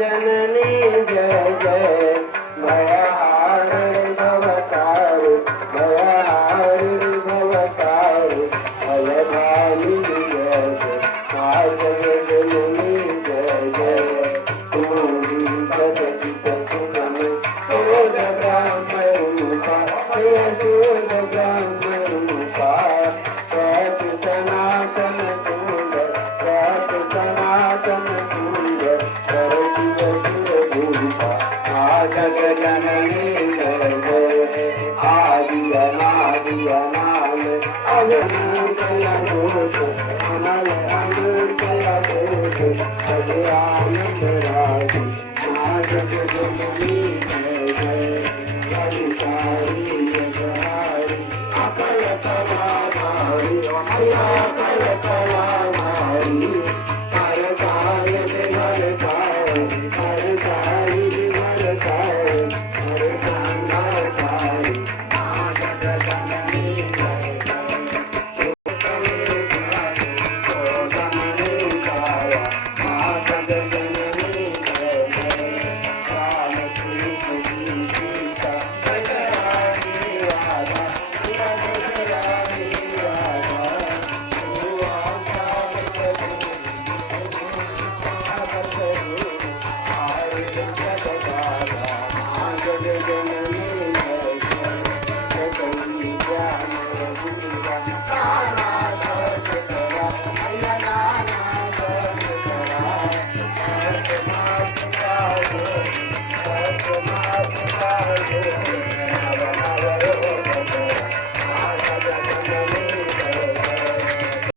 जननी जय जय भयहारिणी भवतारु भयहारिणी भवतारु भयधारिणी जय जय जननी जय जय तुमरी जगदित सुनम शोध ब्राह्मणुपा शोध ब्राह्मणुपा सत सनातन सुंदर सत सनातन सुंदर जननी जय जय आदि अनादि अनाम अनंत अनल अनंत अनंत सदे आनंद राधि